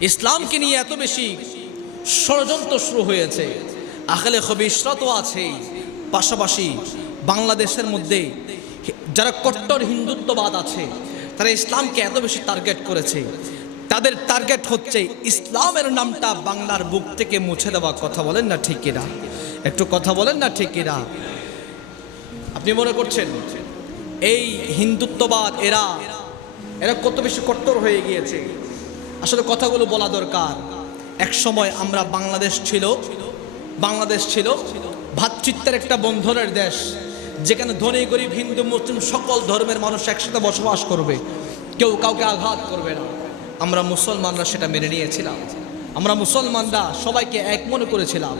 ইসলামকে নিয়ে এত বেশি ষড়যন্ত্র শুরু হয়েছে, আখলে খবিশরা তো আছেই, পাশাপাশি বাংলাদেশের মধ্যে যারা কট্টর হিন্দুত্ববাদ আছে তারা ইসলামকে এত বেশি টার্গেট করেছে। তাদের টার্গেট হচ্ছে ইসলামের নামটা বাংলার বুক থেকে মুছে দেওয়া। কথা বলেন না ঠিক কিনা? একটু কথা বলেন না ঠিক কিনা? আপনি মনে করছেন এই হিন্দুত্ববাদ এরা কত বেশি কট্টর হয়ে গিয়েছে? আসলে কথাগুলো বলা দরকার। এক সময় আমরা বাংলাদেশ ছিল ভ্রাতৃত্বের একটা বন্ধনের দেশ, যেখানে ধনী গরিব হিন্দু মুসলিম সকল ধর্মের মানুষ একসাথে বসবাস করবে, কেউ কাউকে আঘাত করবে না। আমরা মুসলমানরা সেটা মেনে নিয়েছিলাম। আমরা মুসলমানরা সবাইকে এক মনে করেছিলাম।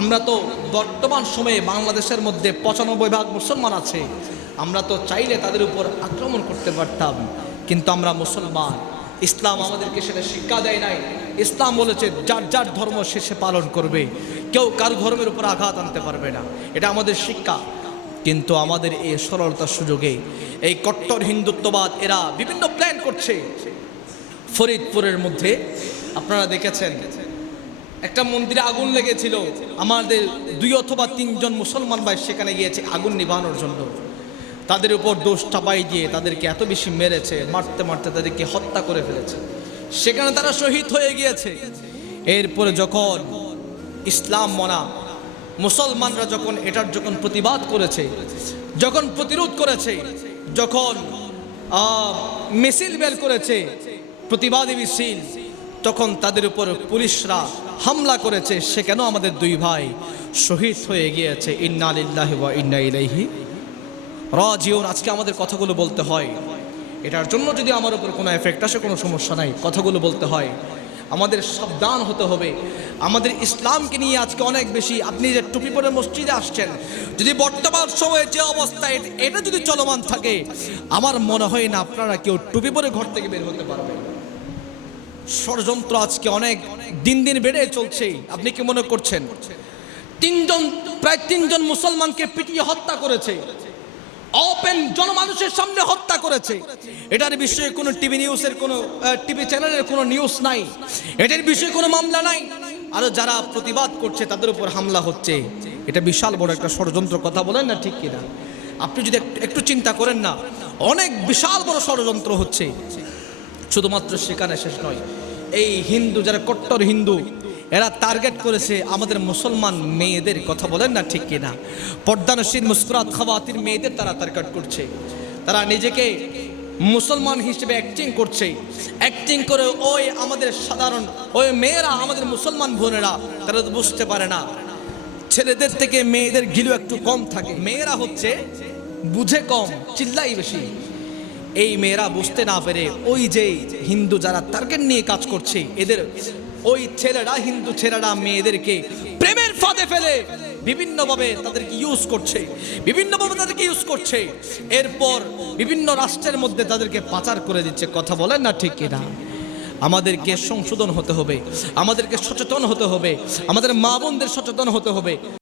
আমরা তো বর্তমান সময়ে বাংলাদেশের মধ্যে 95% মুসলমান আছে। আমরা তো চাইলে তাদের উপর আক্রমণ করতে পারতাম, কিন্তু আমরা মুসলমান। ইসলাম আমাদেরকে সেটা শিক্ষা দেয় নাই। ইসলাম বলেছে যার যার ধর্ম সে পালন করবে, কেউ কারো ধর্মের উপর আঘাত আনতে পারবে না। এটা আমাদের শিক্ষা। কিন্তু আমাদের এই সরলতার সুযোগে এই কট্টর হিন্দুত্ববাদ এরা বিভিন্ন প্ল্যান করছে। ফরিদপুরের মধ্যে আপনারা দেখেছেন একটা মন্দিরে আগুন লেগেছিল। আমাদের 2 অথবা 3 জন মুসলমান ভাই সেখানে গিয়েছে আগুন নিভানোর জন্য। তাদের উপর দোষ চাপাই দিয়ে তাদেরকে এত বেশি মেরেছে, মারতে মারতে তাদেরকে হত্যা করে ফেলেছে। সেখানে তারা শহীদ হয়ে গিয়েছে। এরপরে যখন ইসলাম মনা মুসলমানরা যখন প্রতিবাদ করেছে, যখন প্রতিরোধ করেছে, যখন মিছিল বের করেছে, প্রতিবাদী মিছিল, তখন তাদের উপর পুলিশরা হামলা করেছে। সেখানেও আমাদের 2 ভাই শহীদ হয়ে গিয়েছে। ইন্না লিল্লাহি ওয়া ইন্না ইলাইহি রাজিউন। আজকে আমাদের কথাগুলো বলতে হয়। এটার জন্য যদি আমার উপর কোনো এফেক্ট আসে কোনো সমস্যা নাই, কথাগুলো বলতে হয়। আমাদের সাবধান হতে হবে। আমাদের ইসলামকে নিয়ে আজকে অনেক বেশি, আপনি যে টুপি পরে মসজিদে আসছেন, যদি বর্তমান সময়ে যে অবস্থা এটা যদি চলমান থাকে, আমার মনে হয় না আপনারা কেউ টুপি পরে ঘর থেকে বের হতে পারবেন। ষড়যন্ত্র আজকে অনেক দিন দিন বেড়ে চলছে। আপনি কি মনে করছেন প্রায় 3 জন মুসলমানকে পিটিয়ে হত্যা করেছে, ওপেন জনমানুষের সামনে হত্যা করেছে? এটার বিষয়ে কোনো টিভি চ্যানেলের কোনো নিউজ নাই, এটার বিষয়ে কোনো মামলা নাই। আর যারা প্রতিবাদ করছে তাদের উপর হামলা হচ্ছে। এটা বিশাল বড় একটা ষড়যন্ত্র। কথা বলেন না ঠিক কিনা? আপনি যদি একটু চিন্তা করেন না, অনেক বিশাল বড় ষড়যন্ত্র হচ্ছে। শুধুমাত্র সেখানে শেষ নয়, এই হিন্দু যারা কট্টর হিন্দু এরা টার্গেট করেছে আমাদের মুসলমান মেয়েদের। কথা বলেন না ঠিক কিনা? পর্দানশীল মুসকুরাত খাওয়াতির মেয়েদের তারা টার্গেট করছে। তারা নিজেকে মুসলমান হিসেবে অ্যাক্টিং করছে। অ্যাক্টিং করে আমাদের সাধারণ মেয়েরা, আমাদের মুসলমান বোনেরা, তারা তো বুঝতে পারে না ছেলেদের থেকে মেয়েদের গিলু একটু কম থাকে। মেয়েরা হচ্ছে বুঝে কম, চিল্লাই বেশি। এই মেয়েরা বুঝতে না পেরে যে হিন্দু যারা টার্গেট নিয়ে কাজ করছে, এদের হিন্দু ছেলেরা মেয়েদেরকে প্রেমের ফাঁদে ফেলে বিভিন্নভাবে তাদেরকে ইউজ করছে। এরপর বিভিন্ন রাষ্ট্রের মধ্যে তাদেরকে পাচার করে দিচ্ছে। কথা বলেন না ঠিক কিনা? আমাদেরকে সংশোধন হতে হবে, আমাদেরকে সচেতন হতে হবে, আমাদের মা বোনদের সচেতন হতে হবে।